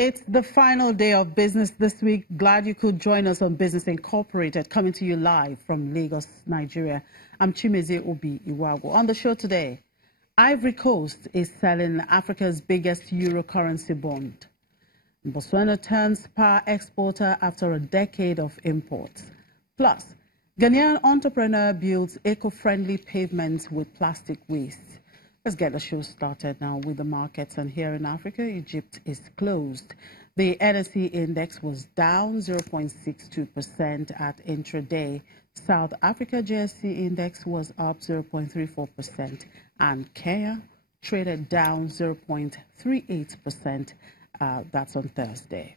It's the final day of business this week. Glad you could join us on Business Incorporated, coming to you live from Lagos, Nigeria. I'm Chimeze Obi Iwago. On the show today, Ivory Coast is selling Africa's biggest euro currency bond. Botswana turns power exporter after a decade of imports. Plus, Ghanaian entrepreneur builds eco-friendly pavements with plastic waste. Let's get the show started now with the markets. And here in Africa, Egypt is closed. The NSE index was down 0.62% at intraday. South Africa JSE index was up 0.34%, and Kenya traded down 0.38%. That's on Thursday.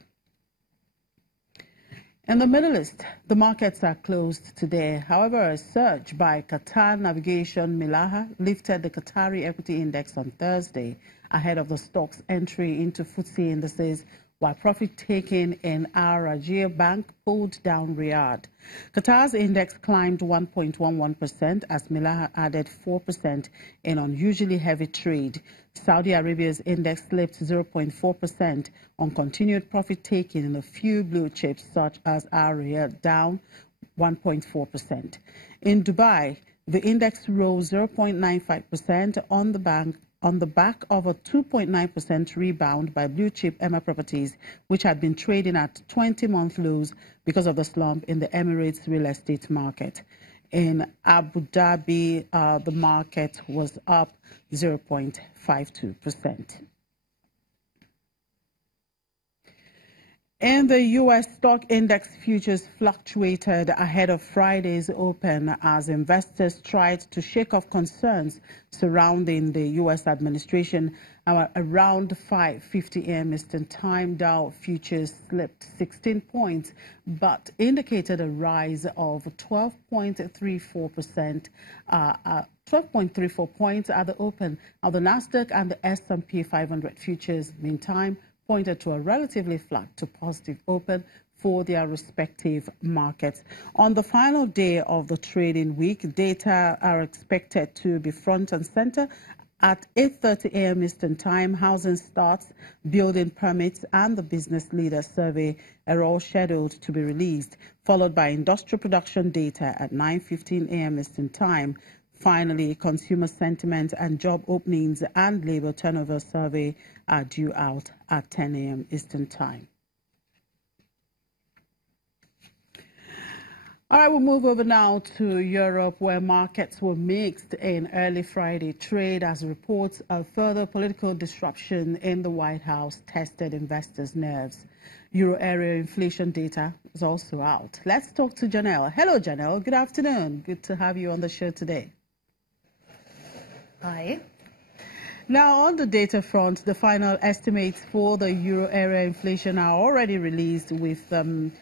In the Middle East, the markets are closed today. However, a surge by Qatar Navigation Milaha lifted the Qatari equity index on Thursday ahead of the stock's entry into FTSE indices, while profit-taking in Al Rajhi Bank pulled down Riyadh. Qatar's index climbed 1.11% as Milaha added 4% in unusually heavy trade. Saudi Arabia's index slipped 0.4% on continued profit-taking in a few blue chips such as Al Riyadh, down 1.4%. In Dubai, the index rose 0.95% on the back of a 2.9% rebound by blue chip Emma Properties, which had been trading at 20-month lows because of the slump in the Emirates real estate market. In Abu Dhabi, the market was up 0.52%. In the U.S., stock index futures fluctuated ahead of Friday's open as investors tried to shake off concerns surrounding the U.S. administration. Around 5:50 a.m. Eastern Time, Dow futures slipped 16 points, but indicated a rise of 12.34%. 12.34 points at the open. Now, the Nasdaq and the S&P 500 futures, meantime, pointed to a relatively flat to positive open for their respective markets. On the final day of the trading week, data are expected to be front and center. At 8:30 a.m. Eastern Time, housing starts, building permits, and the business leader survey are all scheduled to be released, followed by industrial production data at 9:15 a.m. Eastern Time. Finally, consumer sentiment and job openings and labor turnover survey are due out at 10 a.m. Eastern Time. All right, we'll move over now to Europe, where markets were mixed in early Friday trade as reports of further political disruption in the White House tested investors' nerves. Euro area inflation data is also out. Let's talk to Janelle. Hello, Janelle. Good afternoon. Good to have you on the show today. Hi. Now, on the data front, the final estimates for the euro area inflation are already released with some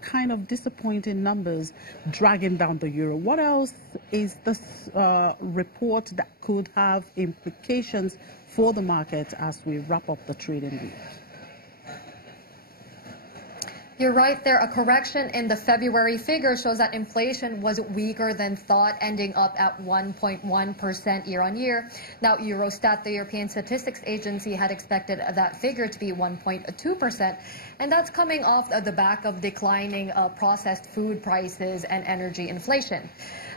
kind of disappointing numbers dragging down the euro. What else is this report that could have implications for the market as we wrap up the trading week? You're right there. A correction in the February figure shows that inflation was weaker than thought, ending up at 1.1% year on year. Now, Eurostat, the European Statistics Agency, had expected that figure to be 1.2%. And that's coming off the back of declining processed food prices and energy inflation.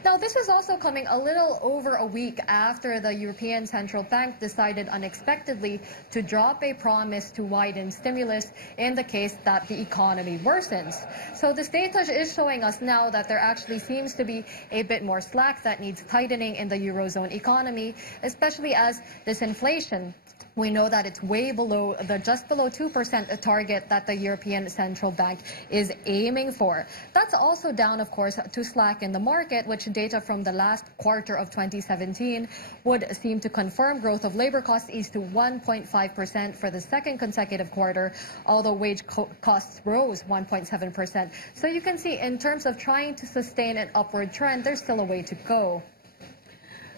Now, this is also coming a little over a week after the European Central Bank decided unexpectedly to drop a promise to widen stimulus in the case that the economy worsens. So this data is showing us now that there actually seems to be a bit more slack that needs tightening in the Eurozone economy, especially as this inflation, we know that it's way below just below 2% target that the European Central Bank is aiming for. That's also down, of course, to slack in the market, which data from the last quarter of 2017 would seem to confirm growth of labor costs eased to 1.5% for the second consecutive quarter, although wage costs rose 1.7%. So you can see in terms of trying to sustain an upward trend, there's still a way to go.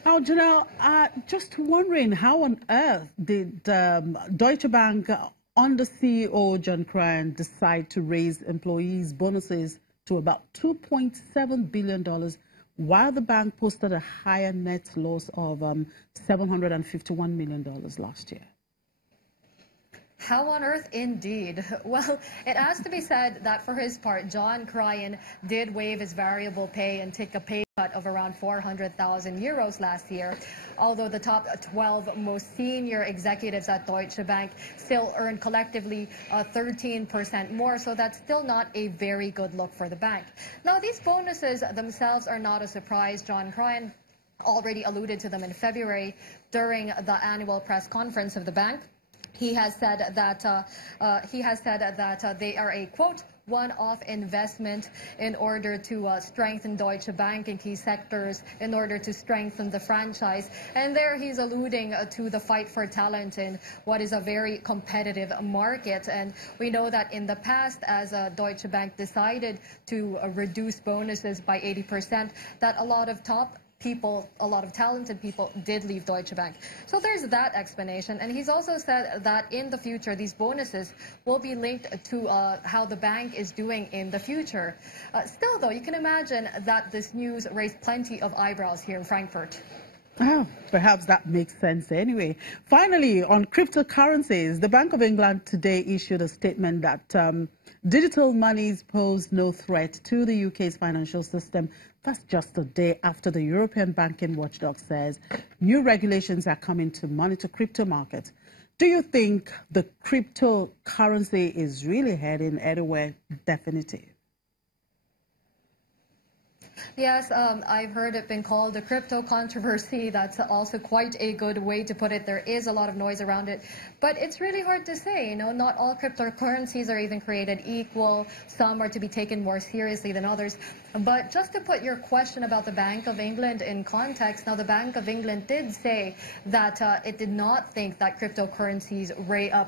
Now, Janelle, just wondering how on earth did Deutsche Bank under CEO John Cryan decide to raise employees' bonuses to about $2.7 billion while the bank posted a higher net loss of $751 million last year? How on earth, indeed. Well, it has to be said that for his part, John Cryan did waive his variable pay and take a pay cut of around 400,000 euros last year, although the top 12 most senior executives at Deutsche Bank still earned collectively 13% more, so that's still not a very good look for the bank. Now, these bonuses themselves are not a surprise. John Cryan already alluded to them in February during the annual press conference of the bank. He has said that they are a, quote, one-off investment in order to strengthen Deutsche Bank in key sectors, in order to strengthen the franchise. And there he's alluding to the fight for talent in what is a very competitive market. And we know that in the past, as Deutsche Bank decided to reduce bonuses by 80%, that a lot of talented people did leave Deutsche Bank. So there's that explanation. And he's also said that in the future, these bonuses will be linked to how the bank is doing in the future. Still, though, you can imagine that this news raised plenty of eyebrows here in Frankfurt. Oh, perhaps that makes sense anyway. Finally, on cryptocurrencies, the Bank of England today issued a statement that digital monies pose no threat to the UK's financial system. That's just a day after the European banking watchdog says new regulations are coming to monitor crypto markets. Do you think the cryptocurrency is really heading anywhere definitive? Yes, I've heard it been called a crypto controversy. That's also quite a good way to put it. There is a lot of noise around it, but it's really hard to say. You know, not all cryptocurrencies are even created equal. Some are to be taken more seriously than others. But just to put your question about the Bank of England in context, now the Bank of England did say that it did not think that cryptocurrencies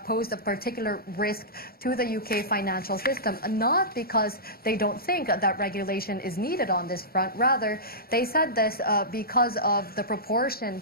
posed a particular risk to the UK financial system, not because they don't think that regulation is needed on this front. Rather, they said this because of the proportion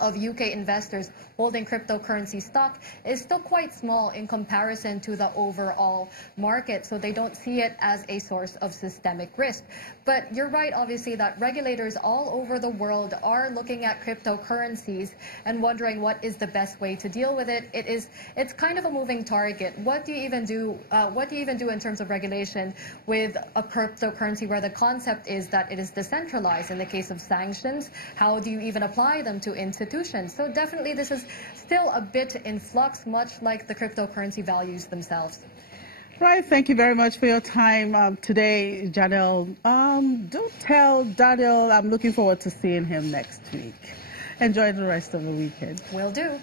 of UK investors holding cryptocurrency stock is still quite small in comparison to the overall market, so they don't see it as a source of systemic risk. But you're right, obviously, that regulators all over the world are looking at cryptocurrencies and wondering what is the best way to deal with it. It's kind of a moving target. What do you even do? What do you even do in terms of regulation with a cryptocurrency where the concept is that it is decentralized? In the case of sanctions, how do you even apply them to institutions? So definitely this is still a bit in flux, much like the cryptocurrency values themselves. Right, thank you very much for your time today, Janelle. Do tell Daniel I'm looking forward to seeing him next week. Enjoy the rest of the weekend. Will do.